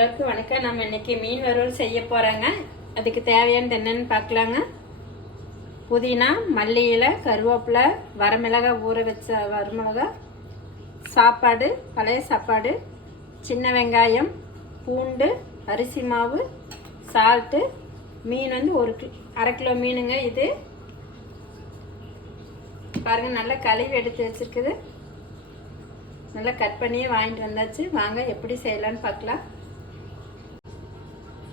எல்லாருக்கும் வணக்கம். நம்ம இன்னைக்கு மீன் வறுவல் செய்ய போகிறோங்க. அதுக்கு தேவையானது என்னென்னு பார்க்கலாங்க. புதினா, மல்லி இலை, கருவேப்பிலை, வரமிளகாய், ஊற வச்ச வரமிளகாய், சாப்பாடு, பழைய சாப்பாடு, சின்ன வெங்காயம், பூண்டு, அரிசி மாவு, சால்ட்டு, மீன் வந்து அரை கிலோ மீனுங்க. இது பாருங்கள், நல்லா கழுவி எடுத்து வச்சுருக்குது. நல்லா கட் பண்ணியே வாங்கிட்டு வந்தாச்சு. வாங்க எப்படி செய்யலான்னு பார்க்கலாம்.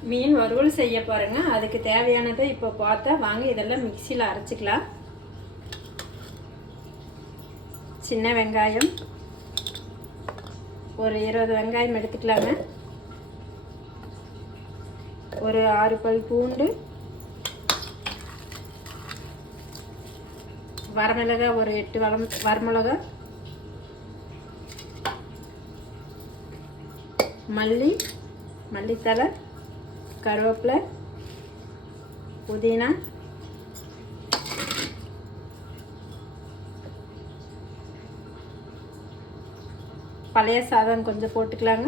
மீன் வறுவல் செய்ய போகிறேங்க. அதுக்கு தேவையானதை இப்போ பார்த்தா வாங்க இதெல்லாம் மிக்சியில் அரைச்சிக்கலாம். சின்ன வெங்காயம் ஒரு 20 வெங்காயம் எடுத்துக்கலாங்க. ஒரு 6 பல் பூண்டு, வரமிளகாய் ஒரு 8 வரமிளகாய், மல்லித்தலை, கருவேப்பிலை, புதினா, பழைய சாதம் கொஞ்சம் போட்டுக்கலாங்க.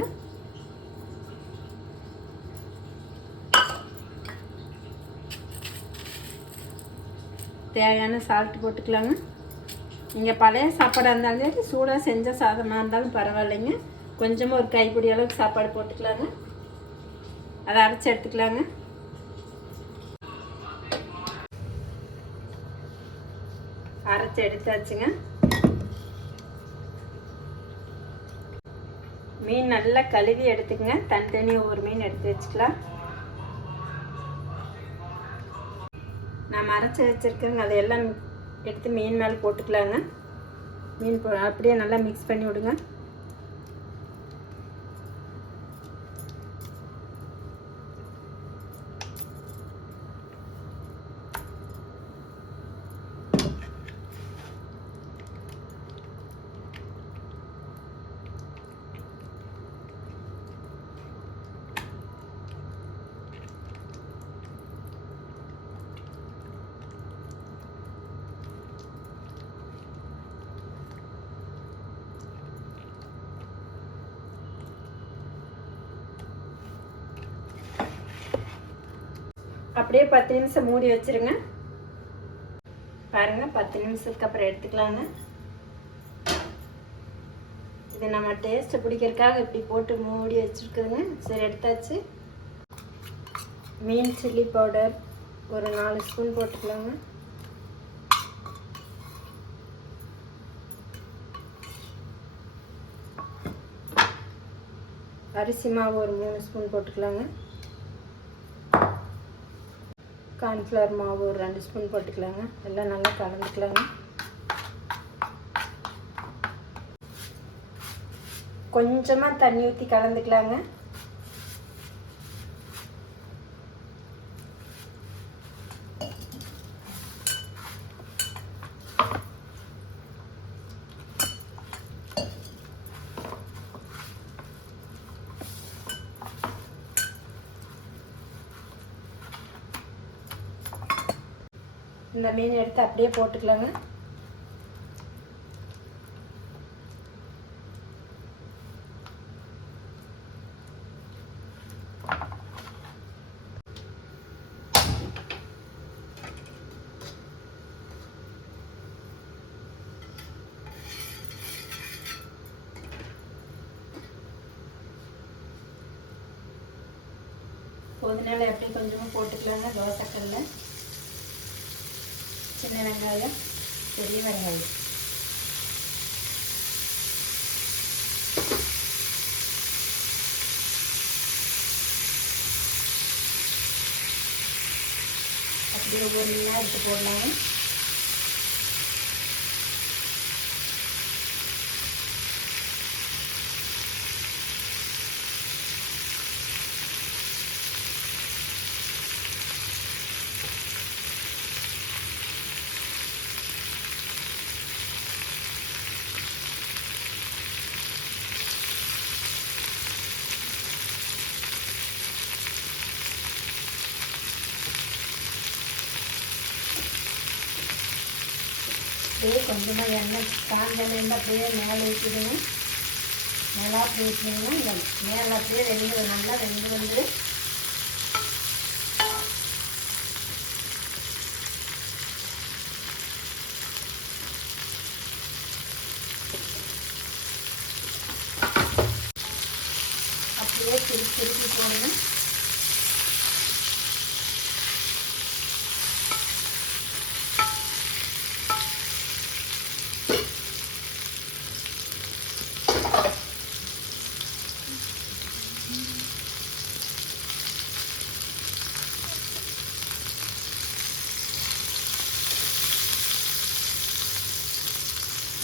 தேவையான சால்ட் போட்டுக்கலாங்க. நீங்கள் பழைய சாப்பாடாக இருந்தாலும் சரி, சூடாக செஞ்ச சாதமாக இருந்தாலும் பரவாயில்லைங்க. கொஞ்சமாக ஒரு கைப்பிடி அளவுக்கு சாப்பாடு போட்டுக்கலாங்க. அதை அரைச்சி எடுத்துக்கலாங்க. அரைச்சி எடுத்தாச்சுங்க. மீன் நல்லா கழுவி எடுத்துக்கங்க. தனித்தனியாக ஒவ்வொரு மீன் எடுத்து வச்சுக்கலாம். நான் அரைச்சி வச்சுருக்கேங்க. அதையெல்லாம் எடுத்து மீன் மேலே போட்டுக்கலாங்க. மீன் அப்படியே நல்லா மிக்ஸ் பண்ணி விடுங்க. அப்படியே 10 நிமிஷம் மூடி வச்சிருங்க. பாருங்க, 10 நிமிஷத்துக்கு அப்புறம் எடுத்துக்கலாங்க. இது நம்ம டேஸ்ட்டு பிடிக்கிறதுக்காக இப்படி போட்டு மூடி வச்சுருக்குதுங்க. சரி, எடுத்தாச்சு. மீன் சில்லி பவுடர் ஒரு 4 ஸ்பூன் போட்டுக்கலாங்க. அரிசி மாவு ஒரு 3 ஸ்பூன் போட்டுக்கலாங்க. கார்ன்ஃப்ளவர் மாவு ஒரு 2 ஸ்பூன் போட்டுக்கலாங்க. எல்லாம் நல்லா கலந்துக்கலாங்க. கொஞ்சமாக தண்ணி ஊற்றி கலந்துக்கலாங்க. இந்த மீன் எடுத்து அப்படியே போட்டுக்கலாங்க. புதினால எப்படி கொஞ்சமாக போட்டுக்கலாங்க. தோசைக்கல்ல சின்ன வெங்காயம், பெரிய வெங்காயம், அப்படியே ஒவ்வொரு மீனாக எடுத்து போடலாங்க. அப்படியே கொஞ்சமாக எண்ணெய் காஞ்ச எண்ணெய் அப்படியே மேலே ஊற்றிடுங்க. மேலாப்பி ஊற்றினீங்கன்னா இந்த மேலாப்பியே நல்லா வெந்து வந்து அப்படியே திருப்பி போடுங்க.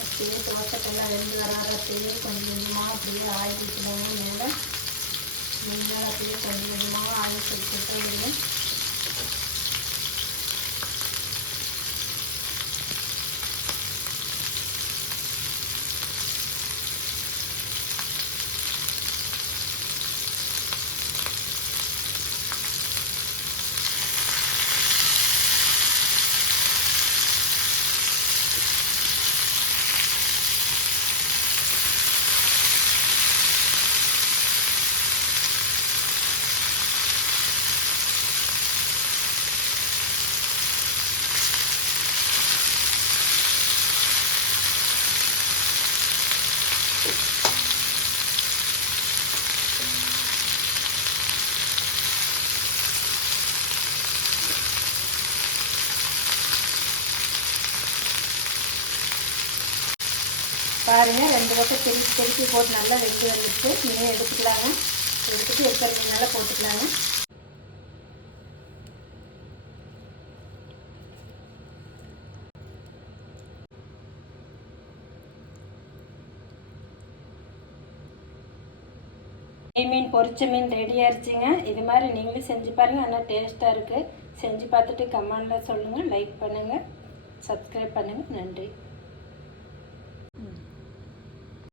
அப்படியே தோசைக்கெல்லாம் ரெண்டு வராத அப்படியே கொஞ்சம் கொஞ்சமாக அப்படியே ஆயில் ஊற்றிடுவாங்க. மேலே அப்படியே கொஞ்சம் கொஞ்சமாக ஆயில் சேர்த்துட்டு வருங்க. பாருங்கள், ரெண்டு பக்கம் திருப்பி போட்டு நல்லா வெந்து வந்துட்டு மீன் எடுத்துக்கலாங்க. எடுத்துட்டு இருக்கிற மீனெல்லாம் போட்டுக்கலாங்க. மீன் பொரிச்ச மீன் ரெடி ஆயிடுச்சுங்க. இது மாதிரி நீங்களும் செஞ்சு பாருங்கள். நல்லா டேஸ்ட்டாக இருக்குது. செஞ்சு பார்த்துட்டு கமெண்டில் சொல்லுங்கள். லைக் பண்ணுங்கள், சப்ஸ்கிரைப் பண்ணுங்கள். நன்றி.